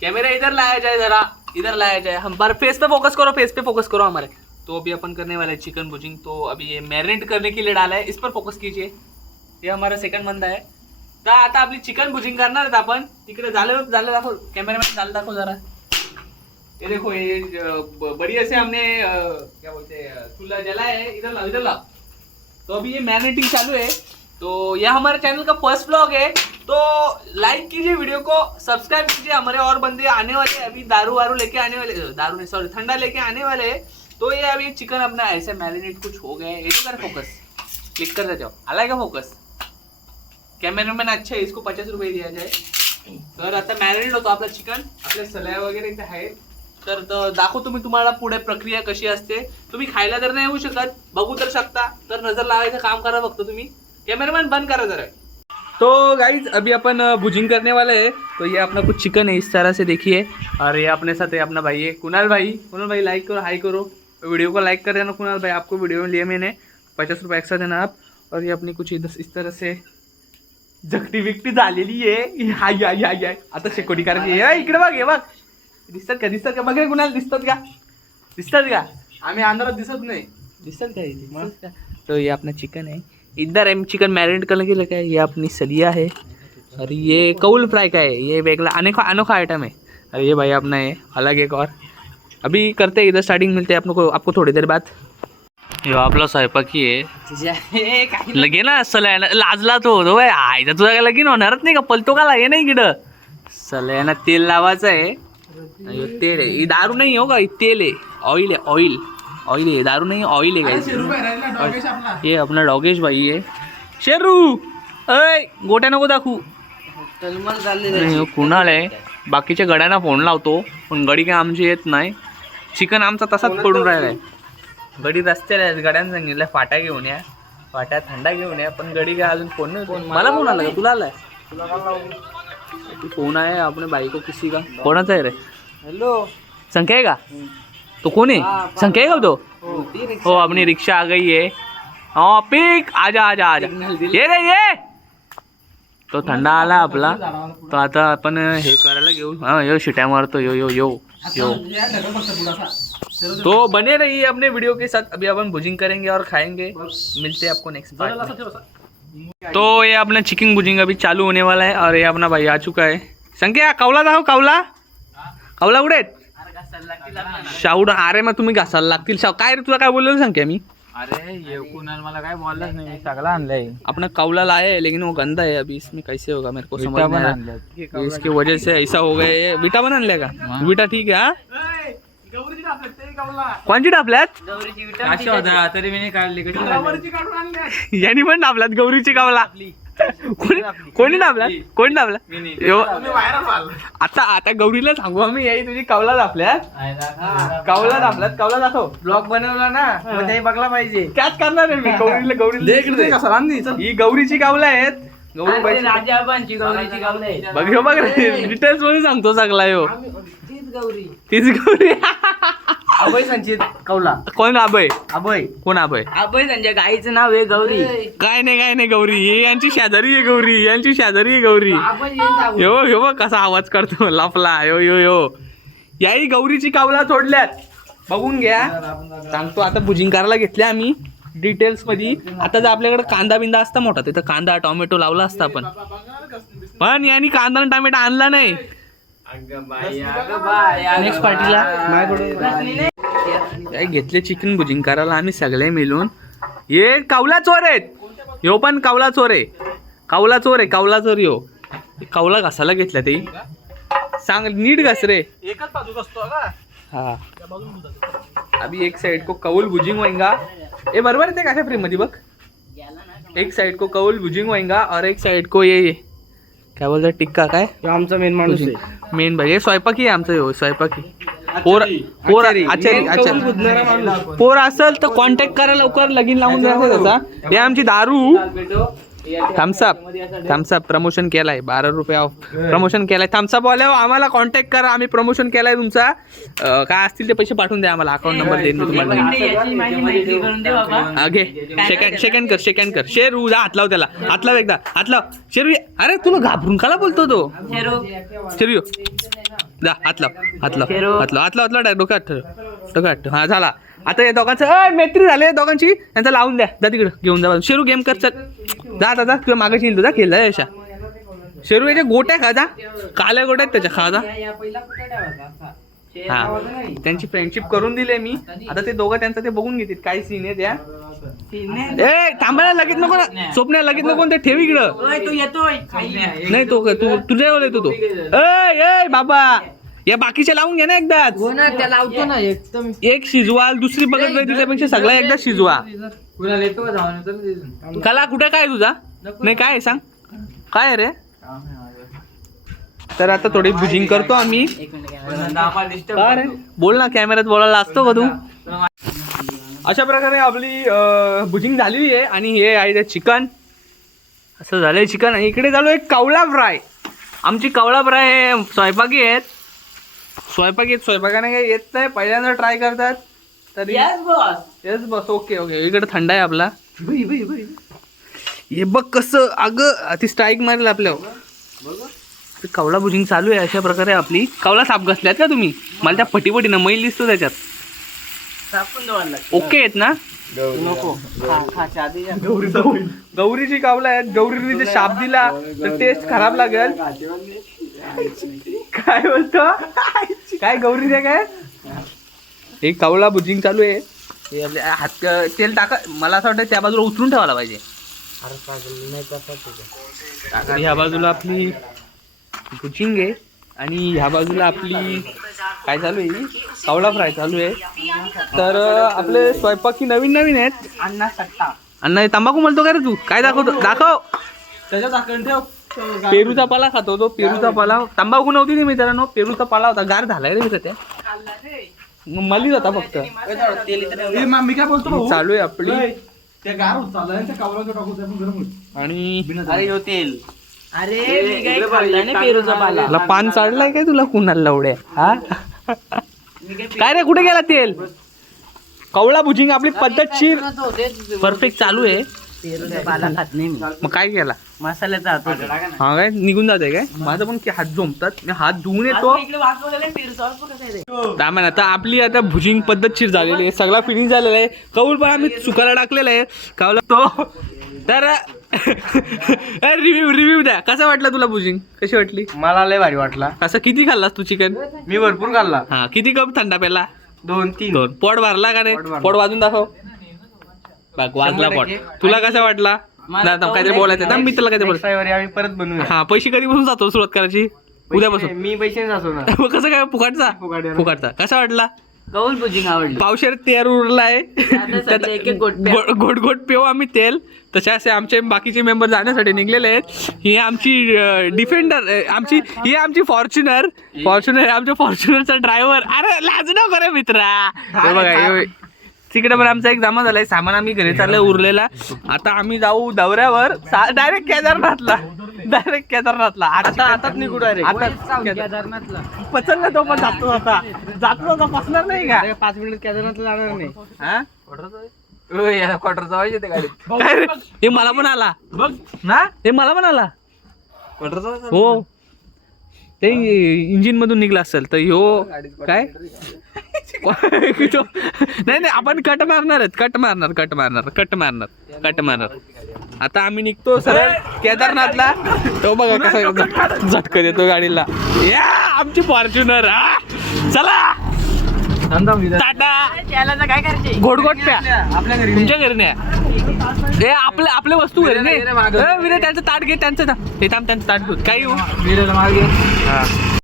Camera इधर लाया जाए, जरा इधर लाया जाए, हमारे फेस पे फोकस करो, फेस पे फोकस करो हमारे। तो अभी अपन करने वाले हैं चिकन भुजिंग। तो अभी ये मॅरिनेट करने के लिए डाला है, इस पर फोकस कीजिए। ये हमारा सेकंड बंदा आहे। तर आता आपली चिकन भुजिंग करणार आहेत आपण। तिकडे झालं दाखव, कॅमेरामॅन झालं दाखव जरा। ये देखो, ये बढ़िया से हमने क्या बोलते हैं चूल्हा जला है, इधर ला इधर ला। तो अभी ये मैरिनेटिंग चालू है। तो यह हमारे चैनल का फर्स्ट व्लॉग है, तो लाइक कीजिए वीडियो को, सब्सक्राइब कीजिए। हमारे और बंदे आने वाले हैं, अभी दारू वारू लेके आने वाले, दारू नहीं सॉरी ठंडा लेके आने वाले हैं। तो ये अभी चिकन अपना ऐसे मैरिनेट कुछ हो गया है। ये तो कर फोकस, क्लिक कर जाओ, आला का फोकस। कॅमेरामॅन अच्छा है, इसको 50 रुपये दिया जाए। तर आता मॅरिनेट होतो आपला चिकन, आपले सलाय वगैरे इथे आहेत। तर दाखवतो मी तुम्हाला पुढे प्रक्रिया कशी असते। तुम्ही खायला तर नाही येऊ शकत, बघू तर शकता, तर नजर लावायचं काम करा फक्त तुम्ही। कैमरामैन बंद करा जरा। तो गाइज अभी अपन भुजिंग करने वाले हैं। तो ये अपना कुछ चिकन है इस तरह से देखिए, और ये अपने साथ है अपना भाई है कुणाल भाई। कुणाल भाई लाइक करो, हाई करो, वीडियो को लाइक कर देना कुणाल भाई। आपको वीडियो में लिए मैंने 50 रुपये एक्स्ट्रा देना आप। और ये अपनी कुछ इस तरह से जगटी विकटी झालेली आहे। हाय हाय हाय हाय, आता शेकोटी करायची आहे। इकडे बघ, हे बघ, दिसतात का बघ रे कुणाल, दिसतात का आम्ही अंधारात दिसत नाही, दिसतात का? तो ये अपना चिकन है, इधर है चिकन मैरिनेट करने के लिए क्या है, ये अपनी सलिया है, और ये कौल फ्राई का है, ये वेगला अनोखा आइटम है। और ये भाई अपना है अलग एक। और अभी करते हैं इधर स्टार्टिंग, मिलते हैं आपको थोड़ी देर बाद। यो आपला स्वयंपाकी आहे, लगे ना सल्याना लाजला तो भाई आयचा तुझा काय लगीन होणारच नाही का, पलतो का लागे नाही इकडं। सल्याना तेल लावायचं आहे, तेल आहे, दारू नाही हो का, तेल आहे, ऑइल आहे, ऑइल है, दारू नहीं ऑइल है गाइस। ये अपना डॉगेश भाई है। शेरू अय गोट्या नको दाखवू, कुणाल आहे। बाकीच्या गड्यांना फोन लावतो, पण गडी काय आमची येत नाही। चिकन आमचा तसाच पडून राहिलाय, गडी रस्त्याला आहेत, गड्यांना सांगितलं फाटा घेऊन या, फाटा थंडा घेऊन या, पण गडी काय अजून फोन नाही। मला फोन आला का, तुला आलाय? फोन आहे अपने भाई को किसी का, कोणाचा आहे रे? हेलो, संख्या है का? तो कौन है? संख्या है तो? हो अपनी रिक्शा आ गई है। हाँ पिक, आजा आजा आजा, ये रे ये। तो थंडा आला आपला, तो आता अपन हे करायला घेऊ। हाँ यो शिट्या मारतो, यो यो यो यो। तो बने रहिए अपने वीडियो के साथ, अभी अपन भुजिंग करेंगे और खाएंगे। मिलते हैं आपको नेक्स्ट पार्ट में। तो ये अपना चिकन भुजिंग अभी चालू होने वाला है, और ये अपना भाई आ चुका है। संख्या कावला दाखव, कावला कावला कुठे? शाऊड, अरे मग तुम्ही घासायला लागतील। काय रे तुला काय बोललो संख्या मी? अरे ये कुणाल मला काय बोललाच नाही, सगळा आणलाय। अपना कौला लाया है, लेकिन वो गंदा है। अभी इसमें कैसे होगा मेरे को समझ नहीं आ रहा, इसकी वजह से ऐसा हो गया है। बीटा बना लेगा, बीटा ठीक है। हाँ कोणची टापल्यात? अशा होता तरी मी नाही काढली, कशी यांनी पण टापल्यात गौरीची कावला। कोणी टापला? आता गौरीला सांगू आम्ही, याही तुझी कावला टापल्यात, कावला दाखव। ब्लॉग बनवला ना, मग ते बघला पाहिजे। त्याच करणार आहे मी गौरीला। ही गौरीची कावला आहेत, राजाबांची गौरीची कावलं आहे। बघ डिटेल्स मध्ये सांगतो सगळा यो। तीच गौरी अभय संचित कौला। कोण अभय? अभय कोण अभय? अभय संजय, गाईचं नाव आहे गौरी। काय नाही गौरी, ही यांची शेजारी आहे गौरी, यांची शेजारी आहे गौरी। यो बघ कसा आवाज करतो, लफला यो यो यो। याही गौरीची कावला सोडल्यात, बघून घ्या सांगतो। आता भुजिंग करायला घेतल्या आम्ही डिटेल्स मध्ये। आता जर आपल्याकडे कांदा बिंदा असता मोठा, तिथं कांदा टोमॅटो लावला असता आपण, पण यांनी कांदा आणि टोमॅटो आणला नाही। नेक्स्ट पार्टीला घेतले चिकन भुजिंग करायला आम्ही सगळे मिळून। ये कावला चोर आहेत, यो पण कावला चोर आहे, कावला चोर यो। कावला घासायला घेतला ते, सांग नीट घास रे। एकच बाजूच असतो का? हाँ अभी एक साइड को कौल भुजिंग होएगा, ये बरोबर आहे ते कशा फ्रेम मध्ये बघ। एक साइड को कौल भुजिंग होएगा और एक साइड को ये काय बोलतात टिक्का, काय आमचा मेन माणूस आहे, मेन भाई स्वयंपाकी आहे आमचं, हो स्वयंपाकी। पोर पोर असेल तर कॉन्टॅक्ट करा लवकर, लगीन लावून द्यायचं त्याचा। हे आमची दारू थम्सअप प्रमोशन केलाय, 12 रुपये ऑफ प्रमोशन केलाय। थम्सअप वाल्यावर आम्हाला कॉन्टॅक्ट करा, आम्ही प्रमोशन केलाय तुमचा। काय असतील ते पैसे पाठवून द्या आम्हाला, अकाउंट नंबर देईन मी तुम्हाला। घे सेकंड कर शेरू, जा हात लाव त्याला, हात लाव एकदा, हात लाव शेरू। अरे तुला घाबरून काला बोलतो तो शेरू? जा हात लाव डोक्यात ठेव. हा झाला. आता या दोघांचं मैत्री झाले दोघांची, त्यांचा लावून द्या. जा तिकडं घेऊन जा. शेरू गेम कर चल. जा तुझ्या मागाशी येईल तुझा खेळला अशा. शेरू याच्या गोट्या खा जा, काल्या गोट्या आहेत त्याच्या, खा जा. हा त्यांची फ्रेंडशिप करून दिली मी. आता ते दोघं त्यांचं ते बघून घेतील काय सीन आहे त्या. ए थांबायला लगेच नको ना, स्वप्न लगेच नको ते ठेव इकडं. नाही तो तुझ्यावर येतो तो. ए बाबा या बाकीच्या लावून घ्या ना एकदाच. एक शिजवा, दुसरी बघत नाही त्याच्यापेक्षा सगळा एकदा शिजवा. कला कुठे काय तुझा नाही काय सांग काय रे. तर आता थोडी भुजिंग करतो आम्ही. काय रे बोल ना, कॅमेऱ्यात बोलायला असतो का तू. अशा प्रकारे आपली भुजिंग झालेली आहे. आणि हे आहे ते चिकन, असं झालंय चिकन. आणि इकडे झालो एक कावळा फ्राय. आमची कावळा फ्राय हे स्वयंपाकी आहेत. स्वयंपाकाने काही येत नाही, पहिल्यांदा ट्राय करतात तरी. येस बस ओके. इकडे थंड आहे आपला. हे बघ कसं अगं ती स्ट्राईक मारेल आपल्यावर. कावळा भुजिंग चालू आहे. अशा प्रकारे आपली कावळा साफ घासल्यात का तुम्ही. मला त्या पटीपटीनं मैल दिसतो त्याच्यात. ओके आहेत ना. गौरीची कावला आहेत. गौरीने जर शाप दिला तर टेस्ट खराब लागेल. काय बोलतो काय गौरी द्या काय. हे कावळा भुजिंग चालू आहे. हात तेल टाका. मला असं वाटतं त्या बाजूला उतरून ठेवायला पाहिजे. ह्या बाजूला आपली भुजिंग आहे आणि ह्या बाजूला आपली काय चालू आहे, कावळा फ्राय चालू आहे. तर आपले स्वयंपाकी नवीन आहेत. अण्णा तंबाखू म्हणतो का रे तू. काय दाखव त्याच्यात झाकण ठेव. पेरूचा पाला खातो तो. पेरूचा पाला तंबाखू नव्हती ती मित्रांनो, पेरूचा पाला होता. गार झालाय रे मित्र. त्या मली होता फक्त. मी काय बोलतो चालू आहे आपली. आणि तेल तुला पान चाललाय काय तुला कुणाला लवड्या. हा काय रे कुठे गेला तेल. कावळा भुजिंग आपली पद्धतशीर परफेक्ट चालू आहे. मग काय केला मसाल्याचा हा काय निघून जाते काय. माझं पण हात झोमतात. मी हात धुवून येतो. आता आपली आता भुजिंग पद्धतशीर झालेली आहे. सगळा फिनिश झालेला आहे. कौल पण आम्ही चुकायला टाकलेला आहे कावला तो. तर रिव्ह्यू द्या. कसा वाटला तुला भुजिंग. कशी वाटली. मला लय भारी वाटला. असं किती खाल्लास तू चिकन. मी भरपूर खाल्ला. हा किती कप थंडा प्याला. 2-3. पोट भरला का नाही. पोट वाजून दाखव. बघ वाजला पोट. तुला कसा वाटला. काहीतरी बोलायचं मी तुला काहीतरी बोलायचं. आम्ही परत बनवूया. हा पैसे कधीपासून जातो सुरुवात करायची. उद्यापासून. मी पैसे जातो ना. कसं काय फुकाटचा कसा वाटला. कौल भुजिंग आवडली. पावशेर तेल उरलाय. गोट पेऊ आम्ही तेल. तसे असे आमचे बाकीचे मेंबर जाण्यासाठी निघलेले आहेत. ही आमची डिफेंडर ही आमची फॉर्च्युनर आमच्या फॉर्च्युनरचा ड्रायव्हर. अरे लाज नको रे मित्रा. बघा तिकडे पण आमचा एक जमा झालाय. सामान आम्ही घरी चाललंय उरलेला. आता आम्ही जाऊ दौऱ्यावर. डायरेक्ट केदारनाथला. आता निघू केदारनाथला पचल ना तो पण जातो पसणार नाही का. 5 मिनिट केदारनाथला जाणार नाही. हा याला क्वार्टर जावायचे ते गाडीत. काय रे हे मला पण आला बघ ना. हे मला पण आला हो. ते इंजिन मधून निघला असेल तर ह्यो काय नाही आपण कट मारणार. आता आम्ही निघतो सरळ केदारनाथला. तो बघा कसा झटका देतो गाडीला. या आमची फॉर्च्युनर. चला टाटा. काय करायचे. घोटघोट प्या आपल्या घरी तुमच्या घरी नाही. हे आपल्या वस्तू घरी नाही. विरे त्यांचं ताट घे. त्यांचं हे थांब त्यांचं ताट घेऊ काही मागे.